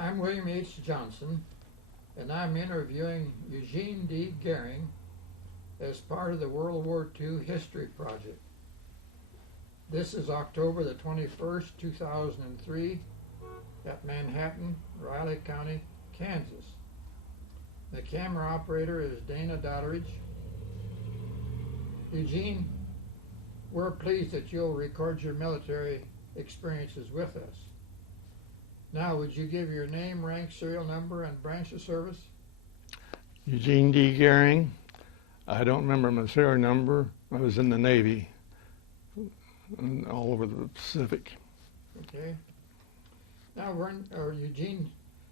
I'm William H. Johnson, and I'm interviewing Eugene D. Gering as part of the World War II History Project. This is October the 21st, 2003, at Manhattan, Riley County, Kansas. The camera operator is Dana Dodridge. Eugene, we're pleased that you'll record your military experiences with us. Now, would you give your name, rank, serial number, and branch of service? Eugene D. Gering. I don't remember my serial number. I was in the Navy, all over the Pacific. Okay. Now, Eugene,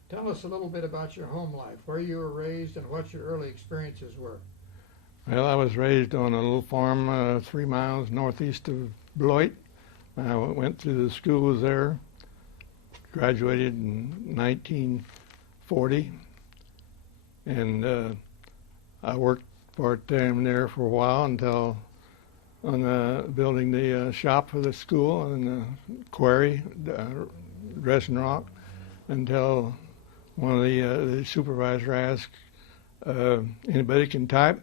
tell us a little bit about your home life, where you were raised, and what your early experiences were. Well, I was raised on a little farm 3 miles northeast of Beloit. I went through the schools there, graduated in 1940, and I worked part-time there for a while until building the shop for the school and the quarry, dressing rock, until one of the supervisor asked, anybody can type?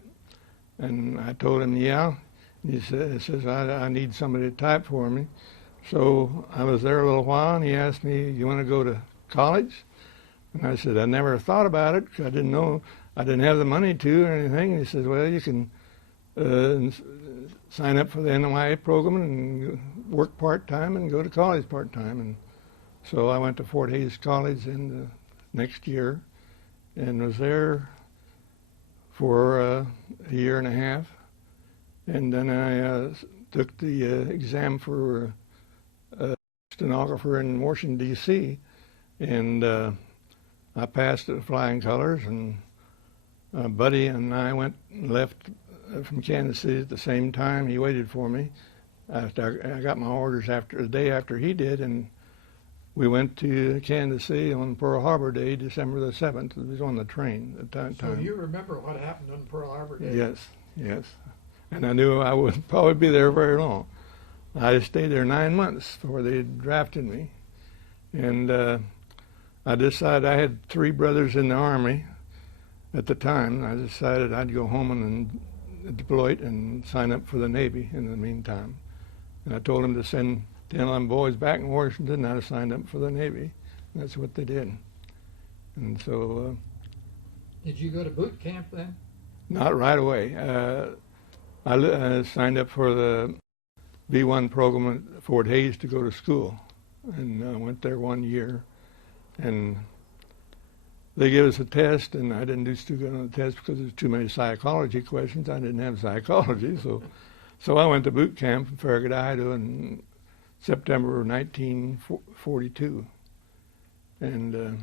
And I told him, yeah. He says, I need somebody to type for me. So I was there a little while, and he asked me, you want to go to college? And I said, I never thought about it, 'cause I didn't know, I didn't have the money to or anything. And he said, well, you can sign up for the NYA program and work part-time and go to college part-time. And so I went to Fort Hays College in the next year and was there for a year and a half. And then I took the exam for stenographer in Washington, D.C., and I passed at flying colors, and a buddy and I left from Kansas City at the same time. He waited for me. I got my orders the day after he did, and we went to Kansas City on Pearl Harbor Day, December the 7th. It was on the train at that time. So you remember what happened on Pearl Harbor Day? Yes, yes. And I knew I wouldn't probably be there very long. I stayed there 9 months before they drafted me. And I decided, I had 3 brothers in the Army at the time. I decided I'd go home and deploy and sign up for the Navy in the meantime. And I told them to send 10, 11 boys back in Washington, and I signed up for the Navy. And that's what they did. And so... Did you go to boot camp then? Not right away. I signed up for the B1 program at Fort Hays to go to school, and went there 1 year. And they gave us a test, and I didn't do too good on the test because there's too many psychology questions. I didn't have psychology, so I went to boot camp in Farragut, Idaho in September 1942. And it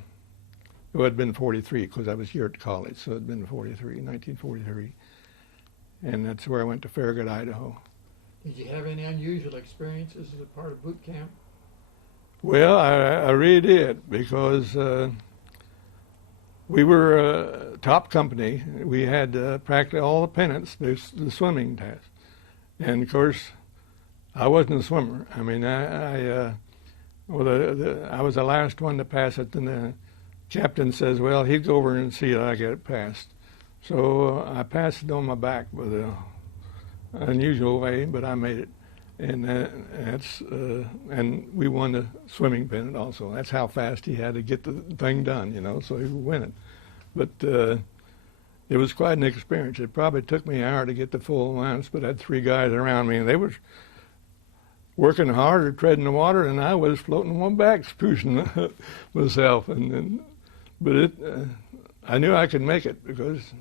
had been 43 because I was here at college, so it had been 1943. And that's where I went to Farragut, Idaho. Did you have any unusual experiences as a part of boot camp? Well, I really did, because we were top company. We had practically all the pennants, the swimming test. And of course, I wasn't a swimmer. I mean, I was the last one to pass it, and the captain says, well, he'd go over and see that I get it passed. So I passed it on my back with an unusual way, but I made it. And and we won the swimming pennant also. That's how fast he had to get the thing done, so he would win it. But it was quite an experience. It probably took me an hour to get the full amounts, but I had 3 guys around me, and they were working harder, treading the water, and I was floating on my back, pushing myself. But I knew I could make it, because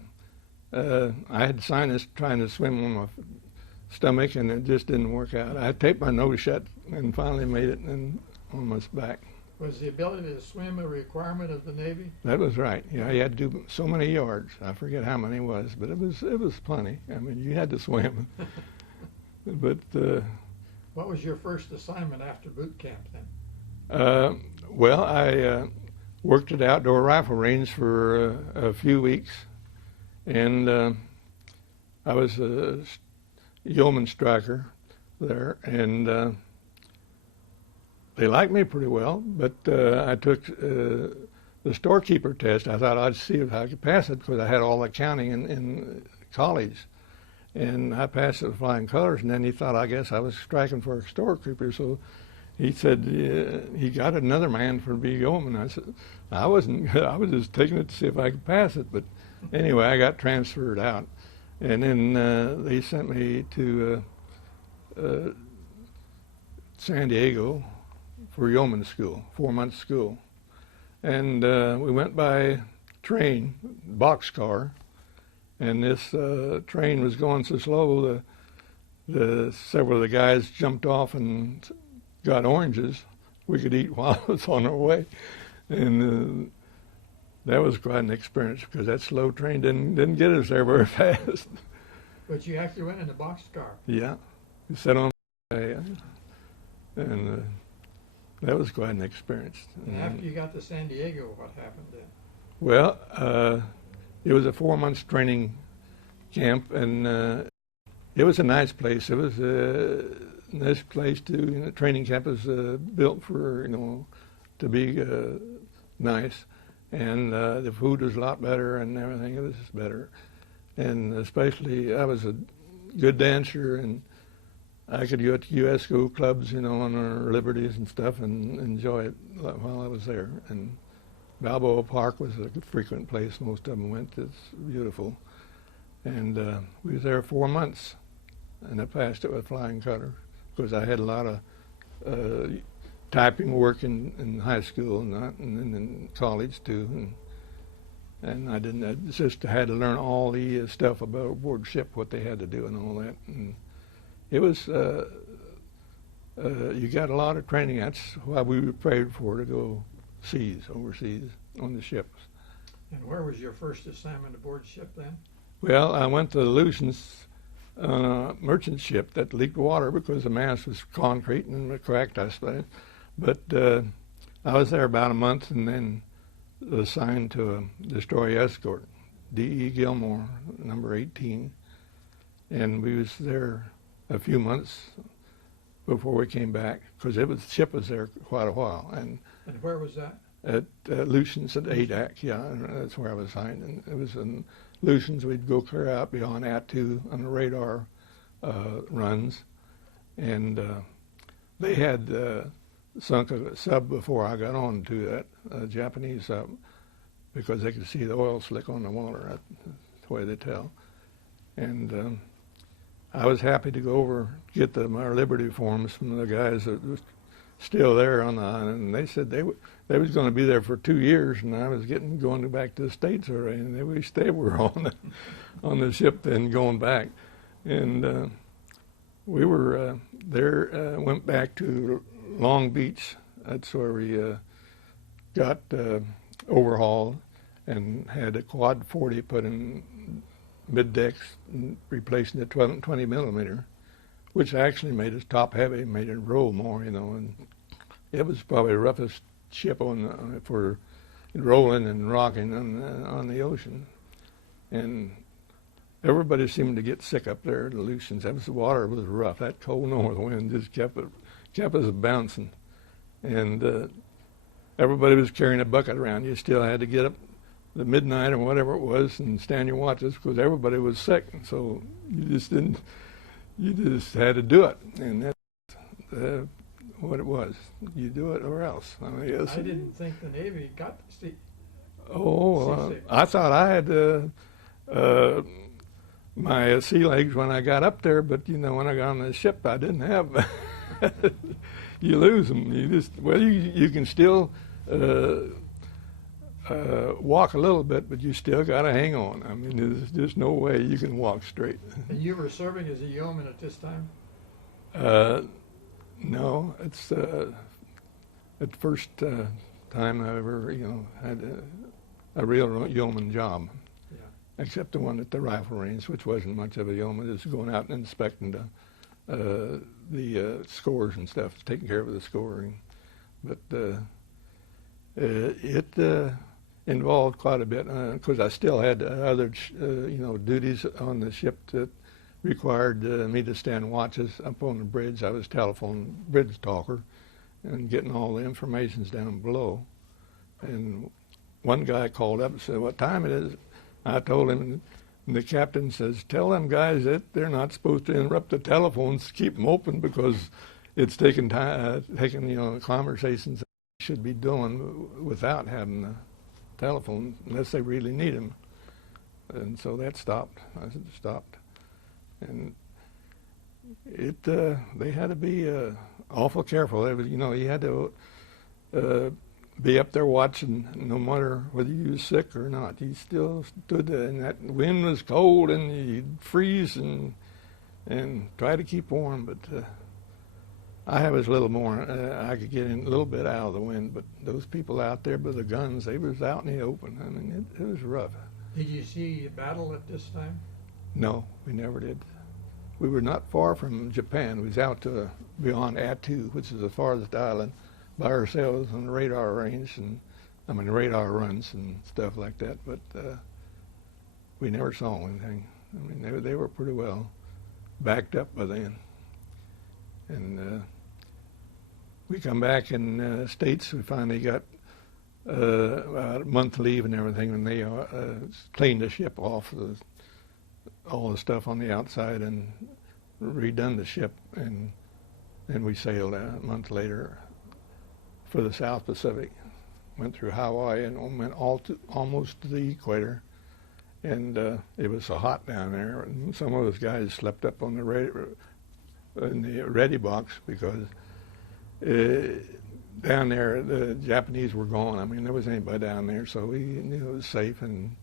I had sinus trying to swim on my stomach, and it just didn't work out. I taped my nose shut and finally made it, and on my back. Was the ability to swim a requirement of the Navy? That was right. Yeah, you had to do so many yards. I forget how many it was, but it was plenty. I mean, you had to swim. But what was your first assignment after boot camp then? Well, I worked at outdoor rifle range for a few weeks, and I was a yeoman striker there, and they liked me pretty well, but I took the storekeeper test, I thought I'd see if I could pass it because I had all the accounting in college. And I passed it with flying colors, and then he thought, I guess I was striking for a storekeeper, so he said he got another man for to be yeoman. I said, I wasn't, I was just taking it to see if I could pass it, but anyway, I got transferred out. And then they sent me to San Diego for yeoman school, 4-month school. And we went by train, boxcar, and this train was going so slow, several of the guys jumped off and got oranges we could eat while it was on our way. And that was quite an experience because that slow train didn't get us there very fast. But you actually went in a boxcar. Yeah, we sat on and that was quite an experience. And after you got to San Diego, what happened then? Well, it was a 4-month training camp, and it was a nice place. It was a nice place too. You know, the training camp was built for, to be nice, and the food was a lot better, and everything was better. And especially, I was a good dancer, and I could go to U.S. school clubs, on our liberties and stuff, and enjoy it while I was there. And Balboa Park was a frequent place. Most of them went. It's beautiful. And we was there 4 months, and I passed it with flying colors because I had a lot of typing work in high school and in college too. And I didn't. I just had to learn all the stuff about aboard ship, what they had to do, and all that. And it was. You got a lot of training. That's why we were prepared for to go overseas on the ships. And where was your first assignment aboard ship then? Well, I went to the Lucians on a merchant ship that leaked water because the mast was concrete and it cracked, I suppose. But I was there about a month and then assigned to a destroyer escort, D.E. Gilmore, number 18. And we was there a few months before we came back because the ship was there quite a while. And where was that? At Lucians at Adak, yeah, that's where I was assigned. And it was in Lucians. We'd go clear out beyond Attu on the radar runs, and they had sunk a sub before I got on to that, a Japanese sub, because they could see the oil slick on the water. That's the way they tell. And I was happy to go over, get my liberty forms from the guys that was still there on the island, and they said they was going to be there for 2 years, and I was going back to the States already, and they wished they were on the ship then going back. And we were there, went back to Long Beach. That's where we got overhauled and had a quad 40 put in mid-decks, replacing the 20 millimeter, which actually made us top heavy, made it roll more, and it was probably the roughest ship for rolling and rocking on the ocean. And everybody seemed to get sick up there at the Lucians. The water was rough. That cold north wind just kept us bouncing. And everybody was carrying a bucket around. You still had to get up at midnight or whatever it was and stand your watches because everybody was sick. And so you just had to do it. And that's what it was. You do it or else. I mean, yes. I didn't think the Navy got to see. I thought I had my sea legs when I got up there, but when I got on the ship, I didn't have. You lose them. You can still walk a little bit, but you still got to hang on. I mean, there's just no way you can walk straight. And you were serving as a yeoman at this time? No, it's the first time I ever, had a real yeoman job. Yeah. Except the one at the rifle range, which wasn't much of a yeoman. Just going out and inspecting the scores and stuff, taking care of the scoring. But it involved quite a bit because I still had other, duties on the ship that required me to stand watches up on the bridge. I was telephone bridge talker and getting all the informations down below. And one guy called up and said, "What time it is?" I told him, and the captain says, "Tell them guys that they're not supposed to interrupt the telephones, keep them open because it's taking time, conversations that they should be doing without having the telephone unless they really need them." And so that stopped. I said, stopped. And they had to be awful careful. It was, you had to be up there watching, no matter whether you was sick or not. You still stood there, and that wind was cold, and you'd freeze and try to keep warm. But I was a little more. I could get in a little bit out of the wind, but those people out there with the guns, they was out in the open. I mean, it was rough. Did you see battle at this time? No, we never did. We were not far from Japan. We was out beyond Attu, which is the farthest island, by ourselves on the radar range, and radar runs and stuff like that. But we never saw anything. I mean, they were pretty well backed up by then. And we come back in the States. We finally got about a month leave and everything, and they cleaned the ship off all the stuff on the outside and redone the ship, and then we sailed a month later for the South Pacific. Went through Hawaii and went almost to the equator, and it was so hot down there. And some of those guys slept up on in the ready box because down there the Japanese were gone. I mean, there wasn't anybody down there, so we knew it was safe, and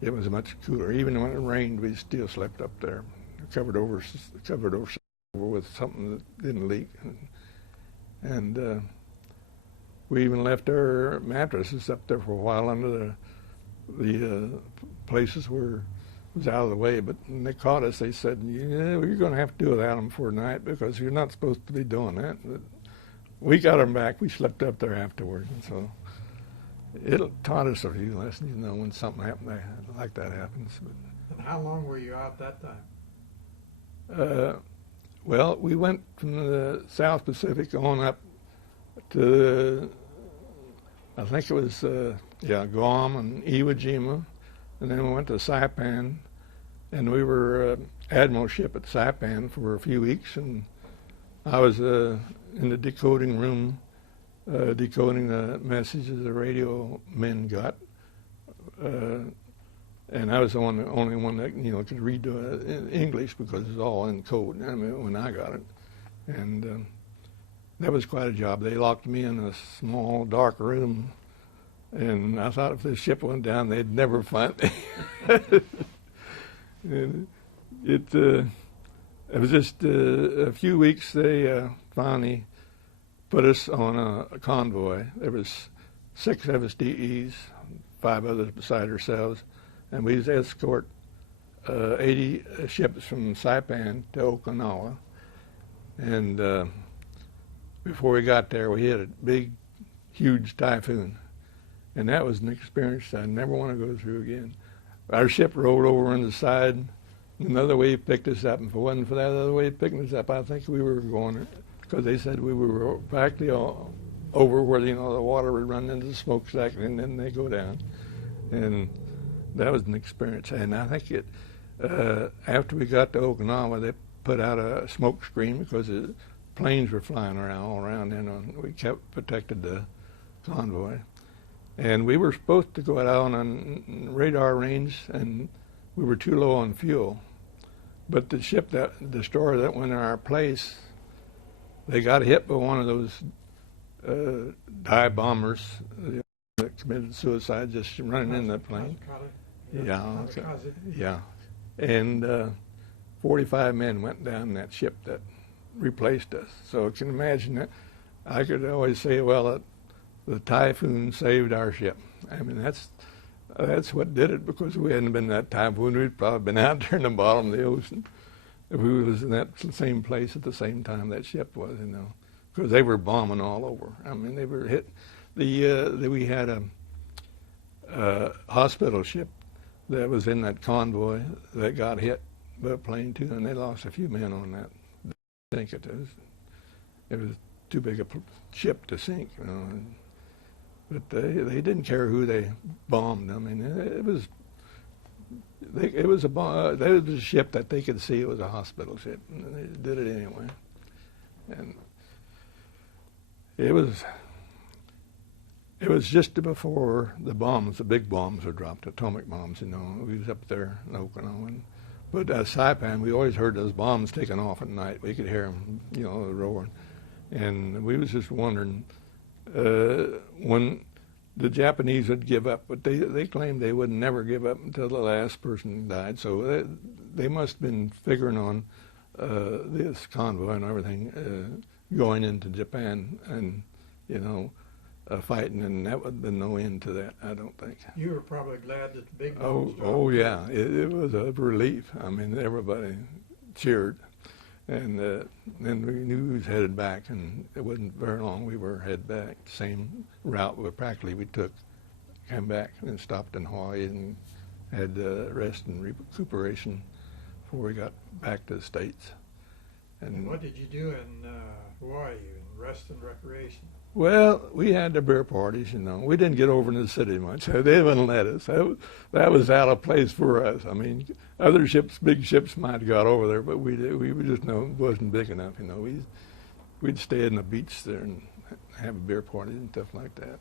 it was much cooler. Even when it rained, we still slept up there, covered over with something that didn't leak, and we even left our mattresses up there for a while under the places where it was out of the way. But when they caught us, they said, "Yeah, well, you're going to have to do without them for a night because you're not supposed to be doing that." But we got them back. We slept up there afterwards, and so it taught us a few lessons, when something happened like that happens. And how long were you out that time? Well, we went from the South Pacific on up to, I think it was, Guam and Iwo Jima, and then we went to Saipan, and we were admiral ship at Saipan for a few weeks, and I was in the decoding room decoding the messages the radio men got, and I was the only one that could read English because it was all in code. I mean, when I got it, and that was quite a job. They locked me in a small dark room, and I thought if this ship went down, they'd never find me. And it was just a few weeks. They finally put us on a convoy. There was 6 of us DEs, 5 others beside ourselves, and we was escort 80 ships from Saipan to Okinawa. And before we got there, we hit a big, huge typhoon, and that was an experience I never want to go through again. Our ship rolled over on the side. Another wave picked us up, and if it wasn't for that other wave picking us up, I think we were going, because they said we were practically over where the water would run into the smokestack, and then they go down. And that was an experience. And I think after we got to Okinawa, they put out a smoke screen because the planes were flying around all around, and we kept protected the convoy. And we were supposed to go out on a radar range, and we were too low on fuel. But the destroyer that went in our place, they got hit by one of those dive bombers that committed suicide just running in the plane. Yeah. And 45 men went down that ship that replaced us. So you can imagine that. I could always say, well, the typhoon saved our ship. I mean, that's what did it, because if we hadn't been that typhoon, we'd probably been out there in the bottom of the ocean. If we was in that same place at the same time that ship was, because they were bombing all over. I mean, they were hit. We had a hospital ship that was in that convoy that got hit by a plane too, and they lost a few men on that. I think it was too big a ship to sink. But they didn't care who they bombed. I mean, it was a ship that they could see it was a hospital ship, and they did it anyway. And it was just before the big bombs were dropped, atomic bombs. We was up there in Okinawa, but Saipan, we always heard those bombs taking off at night. We could hear them, roaring, and we was just wondering when the Japanese would give up, but they claimed they would never give up until the last person died. So they must have been figuring on this convoy and everything going into Japan and, fighting, and that would have been no end to that, I don't think. You were probably glad that the big bombs dropped. Oh yeah, it was a relief. I mean, everybody cheered. And then we knew we was headed back, and it wasn't very long we were headed back. Same route practically we took, came back and stopped in Hawaii and had rest and recuperation before we got back to the States. And what did you do in Hawaii, rest and recreation? Well, we had the beer parties, We didn't get over in the city much. They wouldn't let us. That was out of place for us. I mean, other ships, big ships, might have got over there, but we just wasn't big enough. We'd stay in the beach there and have a beer party and stuff like that.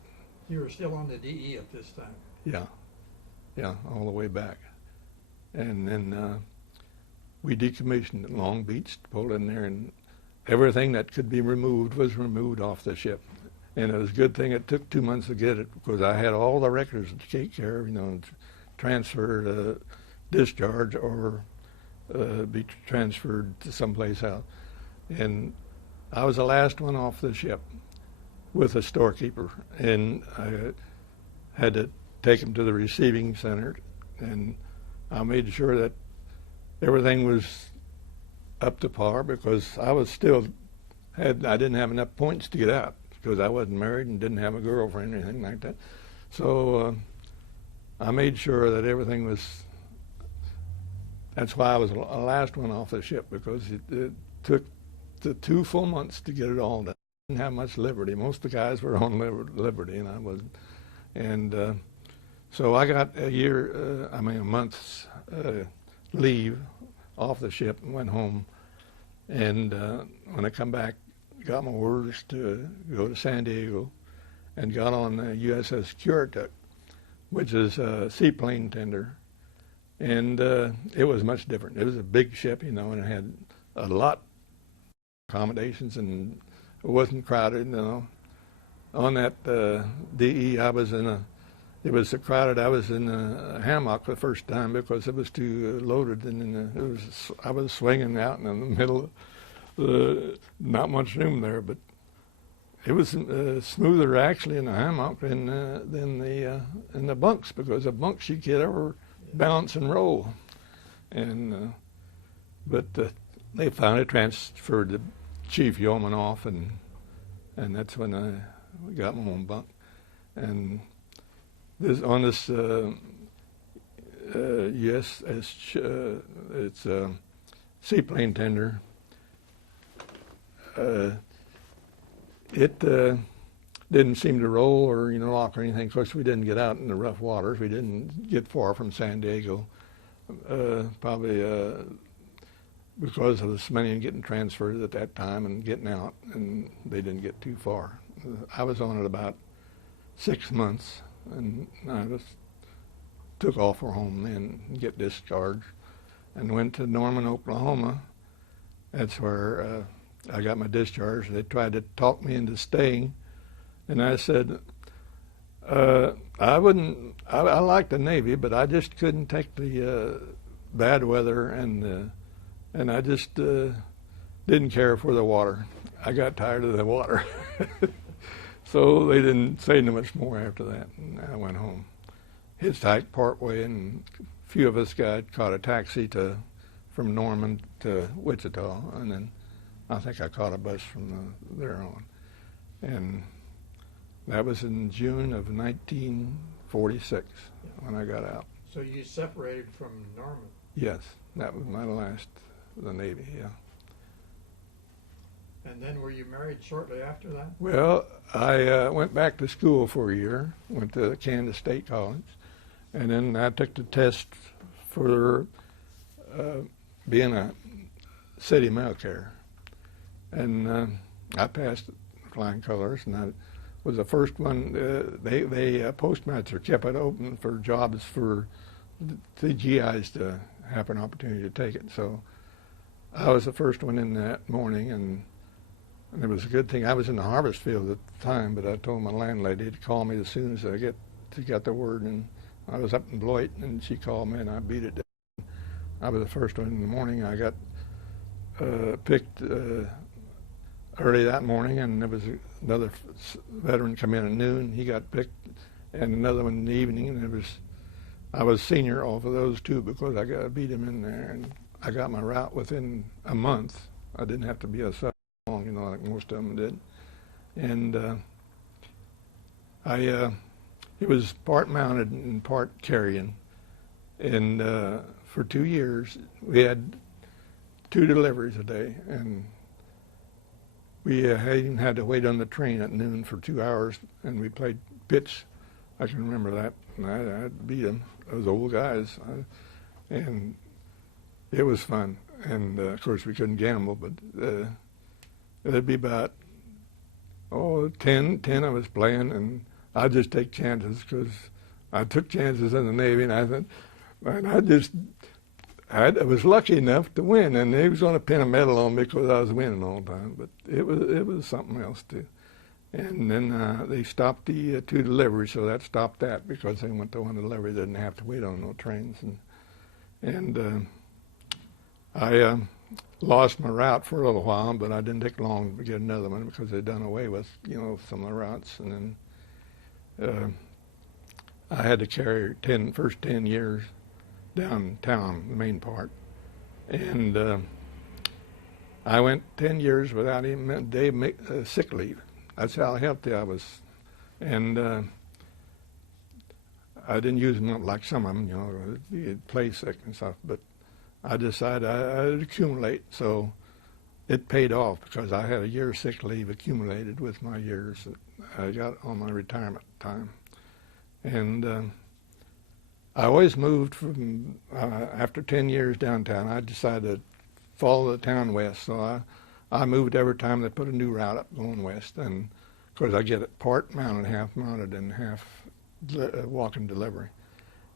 You were still on the DE at this time. Yeah, all the way back, and then we decommissioned at Long Beach, pulled in there, and everything that could be removed was removed off the ship. And it was a good thing it took 2 months to get it, because I had all the records to take care of, transfer, discharge, or be transferred to someplace else. And I was the last one off the ship with a storekeeper, and I had to take him to the receiving center, and I made sure that everything was up to par, because I didn't have enough points to get out, because I wasn't married and didn't have a girlfriend or anything like that. So I made sure that everything was. That's why I was the last one off the ship, because it took the 2 full months to get it all done. I didn't have much liberty. Most of the guys were on liberty, and I wasn't. And so I got a month's leave off the ship and went home. And when I come back, got my orders to go to San Diego, and got on the USS Currituck, which is a seaplane tender. And it was much different. It was a big ship, and it had a lot of accommodations, and it wasn't crowded. On that DE, it was so crowded I was in a hammock the first time, because it was too loaded, and I was swinging out in the middle of not much room there, but it was smoother actually in the hammock than in the bunks, because the bunks you could ever bounce and roll. And but they finally transferred the chief yeoman off, and that's when we got my own bunk. And on this it's a seaplane tender. It didn't seem to roll or lock or anything. Of course, we didn't get out in the rough waters. We didn't get far from San Diego, probably because of the Smithsonian getting transferred at that time and getting out, and they didn't get too far. I was on it about 6 months, and I just took off for home then and get discharged, and went to Norman, Oklahoma. That's where I got my discharge. They tried to talk me into staying, and I said, I liked the Navy, but I just couldn't take the bad weather, and I just didn't care for the water. I got tired of the water. So they didn't say much more after that, and I went home. Hitchhiked part way, and a few of us caught a taxi from Norman to Wichita, and then I think I caught a bus from there on. And that was in June of 1946 when I got out. So you separated from Norman? Yes, that was my last of the Navy, yeah. And then were you married shortly after that? Well, I went back to school for a year, went to Kansas State College, and then I took the test for being a city mail carrier. And I passed flying colors, and I was the first one. They postmaster kept it open for jobs for the GIs to have an opportunity to take it. So I was the first one in that morning, and it was a good thing. I was in the harvest field at the time, but I told my landlady to call me as soon as I got the word, and I was up in Beloit, and she called me, and I beat it down. I was the first one in the morning. I got picked early that morning, and there was another veteran come in at noon. He got picked, and another one in the evening, and I was senior off of those two because I beat him in there, and I got my route within a month. I didn't have to be a sub long, like most of them did. And it was part mounted and part carrying. And for 2 years, we had 2 deliveries a day, and we even had to wait on the train at noon for 2 hours, and we played pitch. I can remember that, and I beat them. Those old guys, and it was fun. And of course, we couldn't gamble, but it'd be about 10 I was playing, and I'd just take chances because I took chances in the Navy, and I was lucky enough to win, and they was going to pin a medal on me because I was winning all the time. But it was something else too. And then they stopped the 2 deliveries, so that stopped that because they went to 1 delivery. They didn't have to wait on no trains, and I lost my route for a little while, but I didn't take long to get another one because they'd done away with some of the routes, and then I had to carry first 10 years downtown, the main part, and I went 10 years without even a day sick leave. That's how healthy I was, and I didn't use them up like some of them, you'd play sick and stuff, but I decided I'd accumulate, so it paid off because I had a year sick leave accumulated with my years that I got on my retirement time. And I always moved from, after 10 years downtown, I decided to follow the town west, so I moved every time they put a new route up going west, and of course I get it part mounted, half mounted, and half walk-in delivery.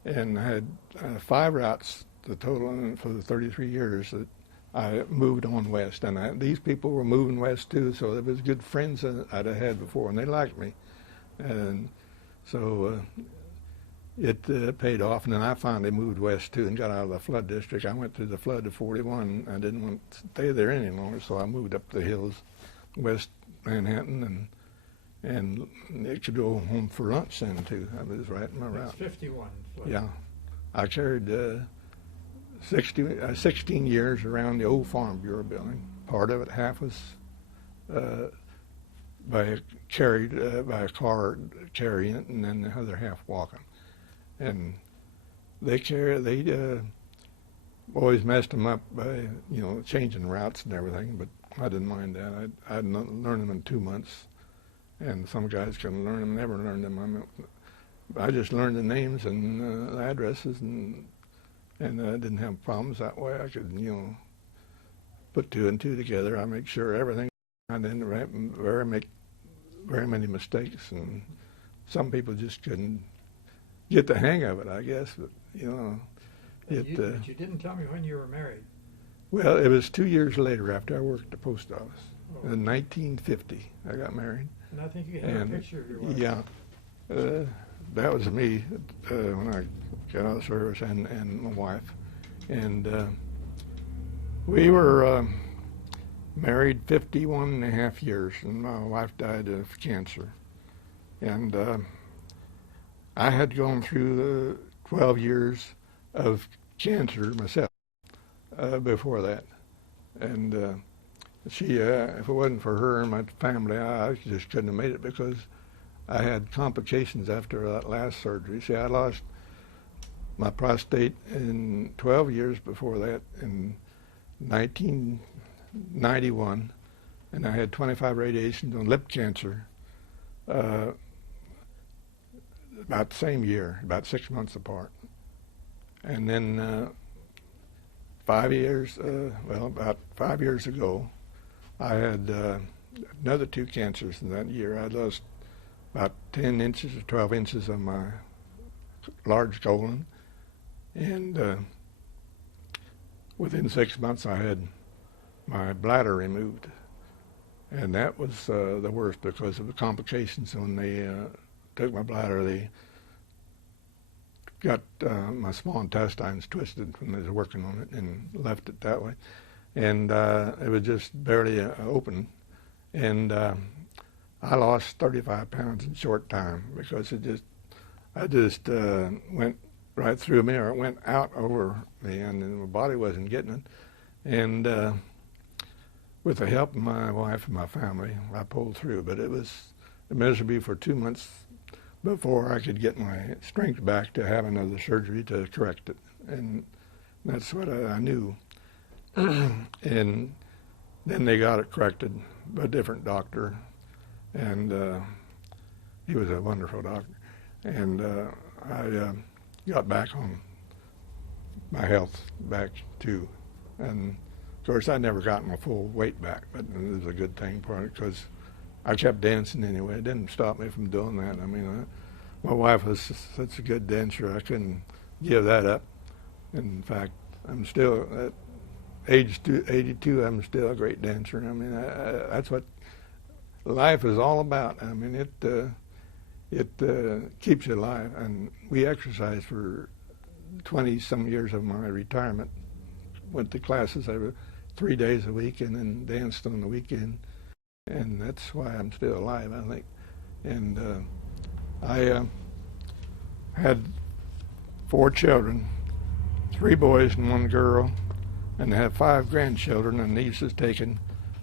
And I had 5 routes, the total for the 33 years that I moved on west, and these people were moving west too, so they was good friends that I'd had before, and they liked me, and so it paid off. And then I finally moved west too and got out of the flood district. I went through the flood of 41. I didn't want to stay there any longer, so I moved up the hills, west Manhattan, and it could go home for lunch then too. I was right in my route. 51. Flood. Yeah, I carried 16 years around the old Farm Bureau building. Part of it, half was carried by a car carrying it, and then the other half walking. And they always messed them up by changing routes and everything, but I didn't mind that. I'd learned them in 2 months, and some guys couldn't learn them, never learned them. I just learned the names and the addresses, and I didn't have problems that way. I could put 2 and 2 together. I make sure everything. I didn't make very many mistakes, and some people just couldn't get the hang of it, I guess. But but you didn't tell me when you were married. Well, it was 2 years later after I worked at the post office. In 1950, I got married. And I think you have a picture of your wife. Yeah, that was me when I got out of the service, and my wife, and we were married 51 and a half years, and my wife died of cancer, and I had gone through the 12 years of cancer myself before that, and she, if it wasn't for her and my family, I just couldn't have made it because I had complications after that last surgery. See, I lost my prostate in 12 years before that, in 1991, and I had 25 radiations on lip cancer about the same year, about 6 months apart. And then 5 years, about 5 years ago, I had another 2 cancers in that year. I lost about 10 inches or 12 inches of my large colon, and within 6 months I had my bladder removed. And that was the worst because of the complications. When they took my bladder, they got my small intestines twisted when they was working on it and left it that way. And it was just barely open. And I lost 35 pounds in a short time because I just went right through me, or it went out over me, and my body wasn't getting it. And with the help of my wife and my family, I pulled through. But it was miserable for 2 months before I could get my strength back to have another surgery to correct it. And that's what I knew. And then they got it corrected by a different doctor, and he was a wonderful doctor. And I got back on my health back too. And of course, I never got my full weight back, but it was a good thing for it because I kept dancing anyway. It didn't stop me from doing that. I mean, my wife was such a good dancer, I couldn't give that up. In fact, I'm still, at age 82, I'm still a great dancer. I mean, that's what life is all about. I mean, it keeps you alive. And we exercised for 20-some years of my retirement. Went to classes every 3 days a week and then danced on the weekend. And that's why I'm still alive, I think. And I had 4 children, 3 boys and 1 girl, and I have 5 grandchildren, and these was taken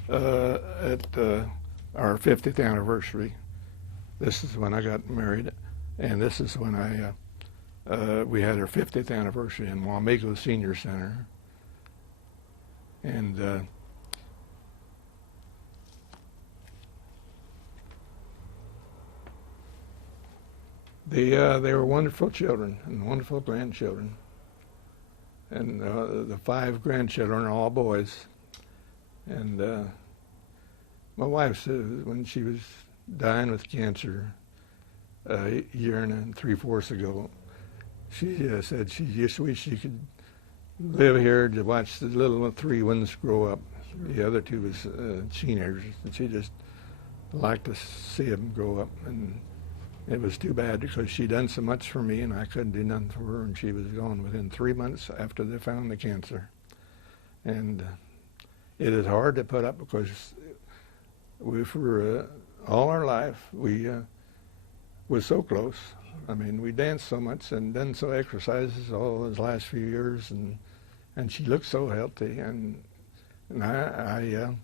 at our 50th anniversary. This is when I got married, and this is when we had our 50th anniversary in Wamego Senior Center. And they were wonderful children and wonderful grandchildren. And the 5 grandchildren are all boys. And my wife said when she was dying with cancer a year and 3/4 ago, she said she just wished she could live here to watch the little 3 ones grow up. Sure. The other 2 was teenagers, and she just liked to see them grow up. And it was too bad because she'd done so much for me, and I couldn't do nothing for her, and she was gone within 3 months after they found the cancer. And it is hard to put up because for all our life, we was so close. I mean, we danced so much and done so exercises all those last few years, and she looked so healthy, and I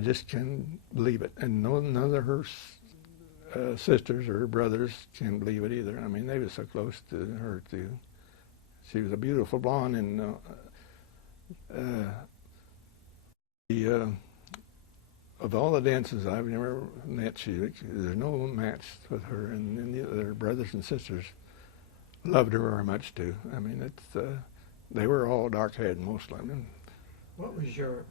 just can't believe it. And none of her sisters or her brothers can believe it either. I mean, they were so close to her too. She was a beautiful blonde, and of all the dancers I've never met, there's no match with her, and the other brothers and sisters loved her very much too. I mean, they were all dark-haired, most of them. What was your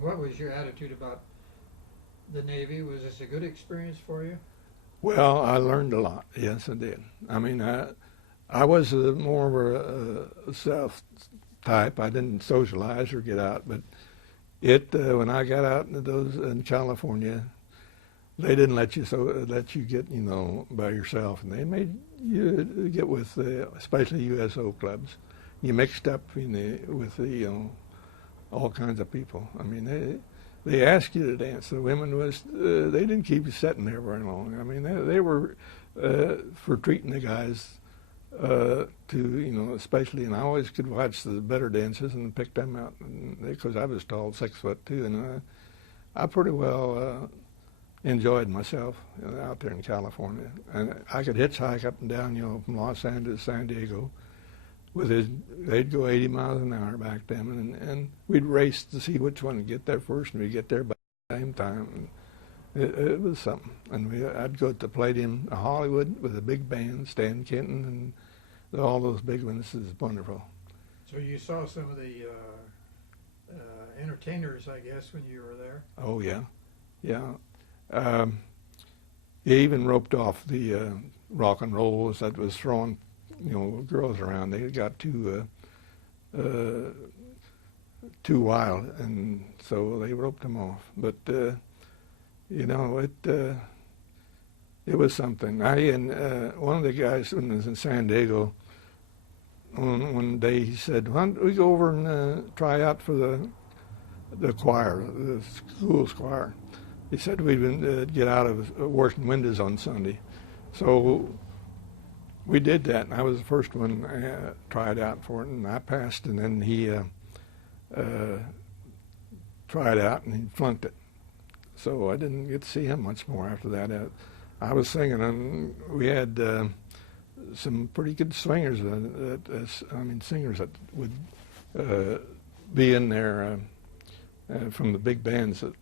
what was your attitude about the Navy? Was this a good experience for you? Well, I learned a lot. Yes, I did. I mean, I was more of a self type. I didn't socialize or get out, but when I got out in California, they didn't let you get by yourself, and they made you get with especially USO clubs. You mixed up with all kinds of people. I mean, they asked you to dance. The women they didn't keep you sitting there very long. I mean, they were for treating the guys to especially, and I always could watch the better dances and pick them out because I was tall, 6'2", and I pretty well enjoyed myself out there in California. And I could hitchhike up and down, from Los Angeles to San Diego, they'd go 80 miles an hour back then, and we'd race to see which one would get there first, and we'd get there by the same time. And it was something. And I'd go to Palladium, Hollywood, with a big band, Stan Kenton, and all those big ones. It was wonderful. So you saw some of the entertainers, I guess, when you were there? Oh, yeah. Yeah. They even roped off the rock and rolls that was throwing, girls around. They got too wild, and so they roped them off. But it was something. One of the guys when I was in San Diego, one day he said, "Why don't we go over and try out for the choir, the school's choir?" He said we'd get out of washing windows on Sunday. So we did that, and I was the first one tried out for it, and I passed, and then he tried out, and he flunked it. So I didn't get to see him much more after that. I was singing, and we had some pretty good swingers, singers that would be in there from the big bands that,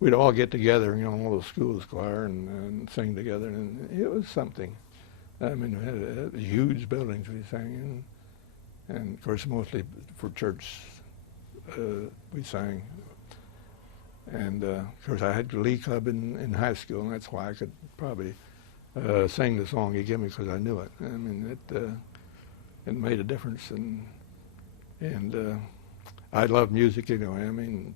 we'd all get together, all the school's choir and sing together, and it was something. I mean, we had huge buildings we sang in, and of course mostly for church we sang. And of course I had Glee Club in high school, and that's why I could probably sing the song he gave me, because I knew it. I mean, it made a difference, and I love music anyway. I mean,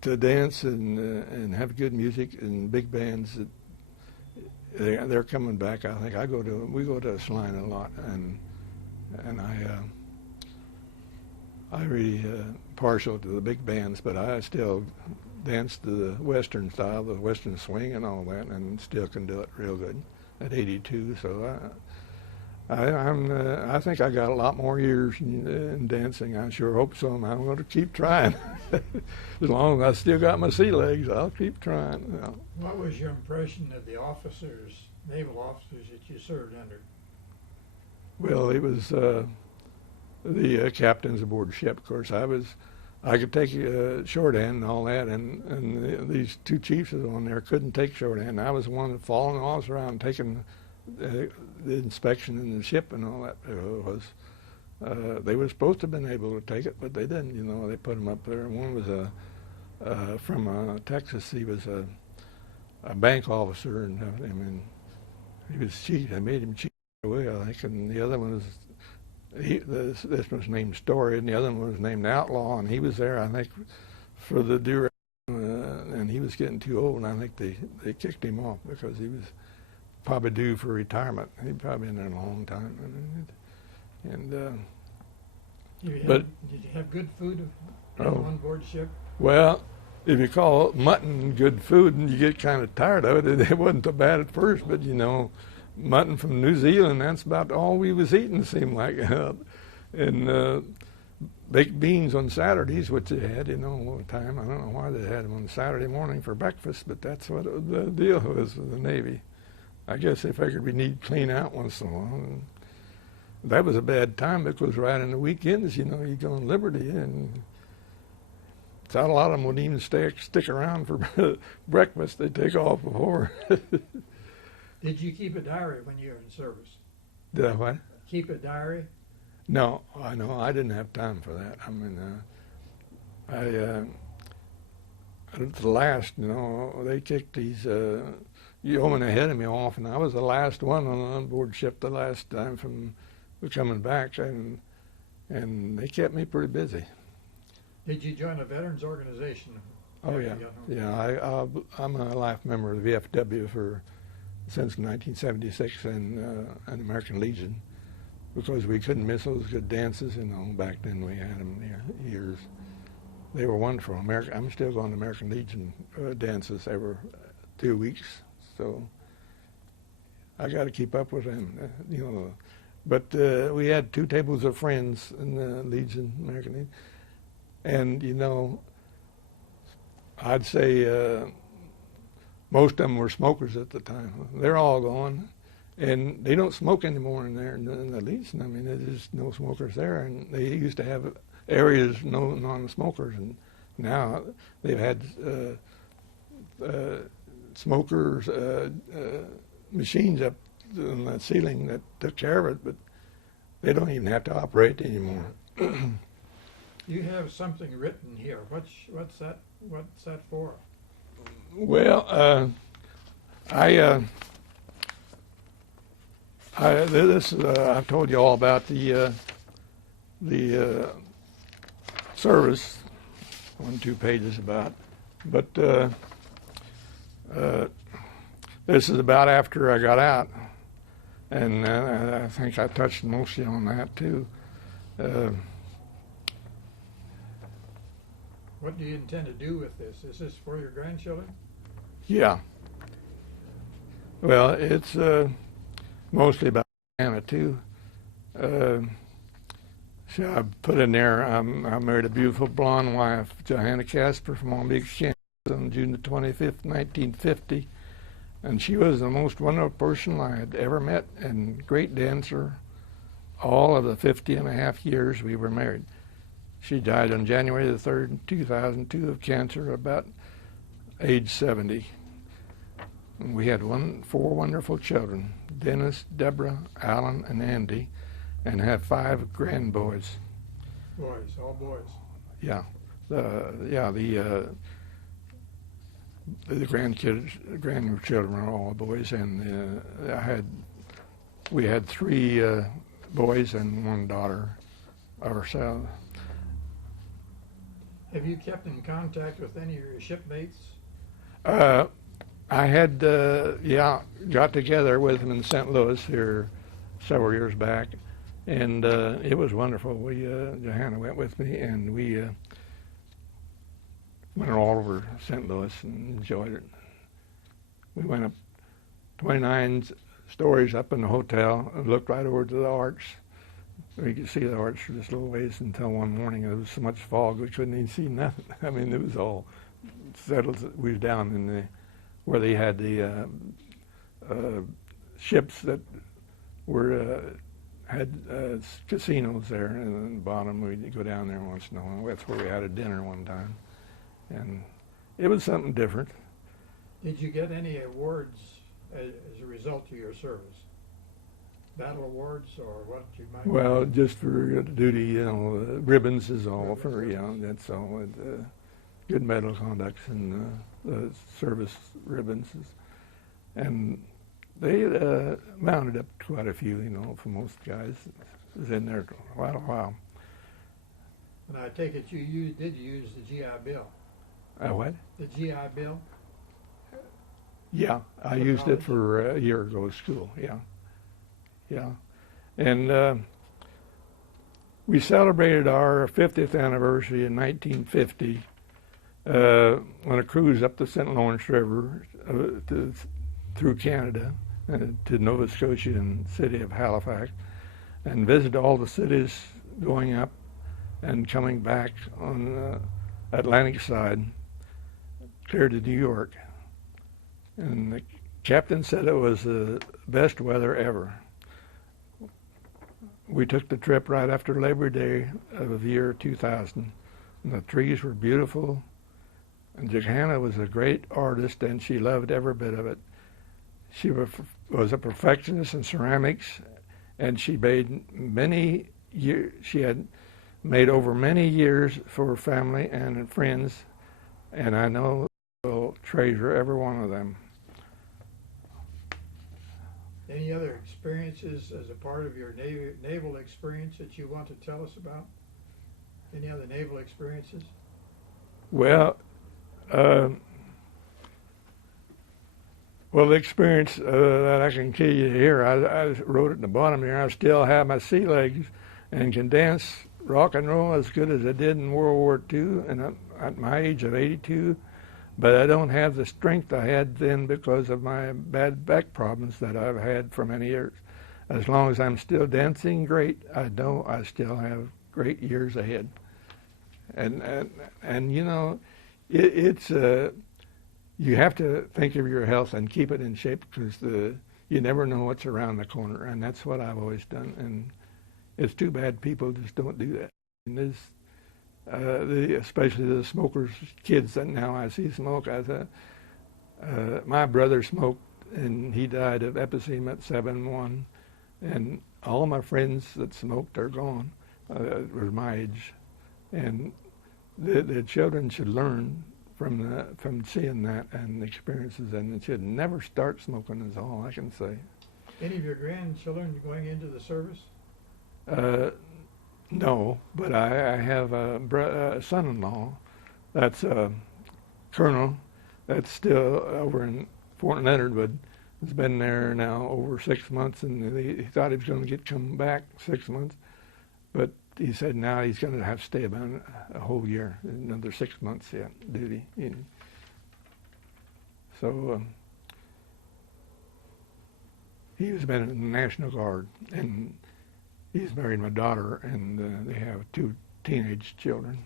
to dance and have good music and big bands, they're coming back. I think we go to Salina a lot, and I really partial to the big bands, but I still dance to the Western style, the Western swing and all that, and still can do it real good at 82. So I think I got a lot more years in dancing. I sure hope so. I'm going to keep trying. As long as I still got my sea legs, I'll keep trying. What was your impression of the officers, naval officers that you served under? Well, it was the captains aboard ship. Of course, I could take shorthand and all that, and these two chiefs on there couldn't take shorthand. I was the one following the officer around, taking the inspection in the ship and all that. They were supposed to have been able to take it, but they didn't. They put them up there. One was from Texas. He was a bank officer, and I mean, he was chief. They made him chief away, I think. And the other one was this was named Story, and the other one was named Outlaw, and he was there, I think, for the duration, and he was getting too old, and I think they kicked him off because he was probably due for retirement. He'd probably been there a long time. Did you have good food on board ship? Well, if you call mutton good food, and you get kind of tired of it, it wasn't so bad at first, but mutton from New Zealand, that's about all we was eating, seemed like. And baked beans on Saturdays, which they had, all the time. I don't know why they had them on Saturday morning for breakfast, but that's what the deal was with the Navy. I guess they figured we need to clean out once in a while. And that was a bad time because right in the weekends, you go on Liberty, and a lot of them wouldn't even stick around for breakfast. They'd take off before. Did you keep a diary when you were in service? Did I what? Keep a diary? No, I know. I didn't have time for that. I mean, at the last, they kicked these yeomen ahead of me off, and I was the last one on board ship the last time from coming back, and they kept me pretty busy. Did you join a veterans organization? Oh, yeah. Yeah, I'm a life member of the VFW since 1976 and American Legion, because we couldn't miss those good dances. Back then we had them years. They were wonderful. I'm still going to American Legion dances every 2 weeks, so I got to keep up with them. But we had 2 tables of friends in the Legion, American Legion, and I'd say most of them were smokers at the time. They're all gone, And they don't smoke anymore in there in the least. I mean, there's no smokers there. And they used to have areas no non-smokers, and now they've had smokers machines up on the ceiling that took care of it, but they don't even have to operate anymore. You have something written here. What's that? What's that for? Well, I've told you all about the service, 2 pages about, but this is about after I got out, and I think I touched mostly on that too. What do you intend to do with this? Is this for your grandchildren? Yeah. Well, it's mostly about Anna too. So I put in there, I married a beautiful blonde wife, Johanna Casper from Long Beach, Kansas, on June the 25th, 1950. And she was the most wonderful person I had ever met, and great dancer all of the 50 and a half years we were married. She died on January the 3rd, 2002 of cancer, about age 70. And we had 4 wonderful children, Dennis, Deborah, Alan, and Andy, and have 5 grandboys. Boys, all boys. Yeah, the grandchildren are all boys, and we had 3 boys and 1 daughter ourselves. Have you kept in contact with any of your shipmates? I had, got together with them in St. Louis here several years back, and it was wonderful. Johanna went with me, and we went all over St. Louis and enjoyed it. We went up 29 stories up in the hotel and looked right over to the arch. We could see the arch for just a little ways until one morning there was so much fog we couldn't even see nothing. I mean, it was all settled. We were down in where they had the ships that had casinos there, and at the bottom we'd go down there once in a while. That's where we had a dinner one time, and it was something different. Did you get any awards as a result of your service? Battle awards or what you might? Well, just for duty, ribbons is all for, that's all. Good medal conducts and service ribbons. And they mounted up quite a few, for most guys. It was in there quite a while. And I take it you did use the GI Bill. What? The GI Bill? Yeah, I used it for a year ago at school, yeah. And we celebrated our 50th anniversary in 1950 on a cruise up the St. Lawrence River through Canada to Nova Scotia and the city of Halifax, and visited all the cities going up and coming back on the Atlantic side, clear to New York. And the captain said it was the best weather ever. We took the trip right after Labor Day of the year 2000, and the trees were beautiful, and Johanna was a great artist, and she loved every bit of it. She was a perfectionist in ceramics, and she made she had made over many years for family and friends, and I know we'll treasure every one of them. Any other experiences as a part of your naval experience that you want to tell us about? Any other naval experiences? Well, the experience that I can tell you here, I wrote it in the bottom here. I still have my sea legs and can dance rock and roll as good as I did in World War II, and at my age of 82. But I don't have the strength I had then because of my bad back problems that I've had for many years. As long as I'm still dancing great, I know I still have great years ahead. And it's you have to think of your health and keep it in shape, because you never know what's around the corner, and that's what I've always done. And it's too bad people just don't do that. And especially the smokers, kids that now I see smoke. My brother smoked, and he died of emphysema at 7-1, and all my friends that smoked are gone. Were my age, and the children should learn from seeing that and the experiences, and they should never start smoking. Is all I can say. Any of your grandchildren going into the service? No, but I have a son-in-law that's a colonel that's still over in Fort Leonard, but has been there now over 6 months, and he thought he was going to come back 6 months, but he said now he's going to have to stay about a whole year, another 6 months yet, duty. So he has been in the National Guard, and he's married my daughter, and they have 2 teenage children,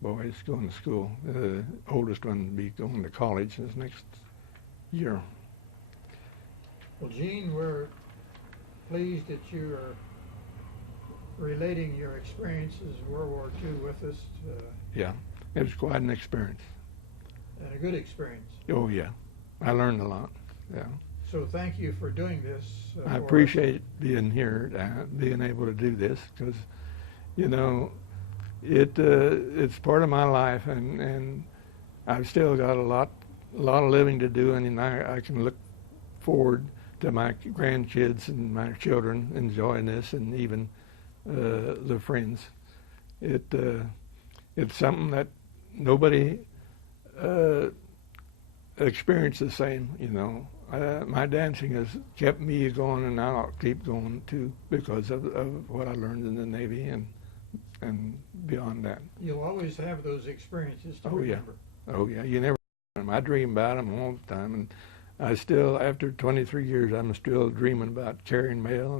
boys going to school. The oldest one will be going to college this next year. Well, Gene, we're pleased that you are relating your experiences in World War II with us. Yeah, it was quite an experience. And a good experience. Oh, yeah. I learned a lot, yeah. So thank you for doing this. I appreciate being here, being able to do this, because, it's part of my life, and I've still got a lot of living to do, and I can look forward to my grandkids and my children enjoying this, and even the friends. It's something that nobody experienced the same, My dancing has kept me going, and I'll keep going too, because of what I learned in the Navy and beyond that. You'll always have those experiences to remember. Oh yeah, you never. I dream about them all the time, and I still, after 23 years, I'm still dreaming about carrying mail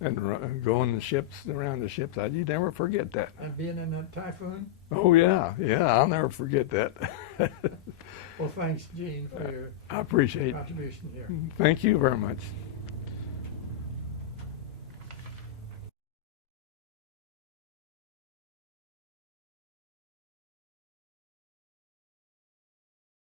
and going the ships, around the ships. You never forget that. And being in that typhoon? Oh yeah, I'll never forget that. Well, thanks, Gene, for your I appreciate contribution here. Thank you very much.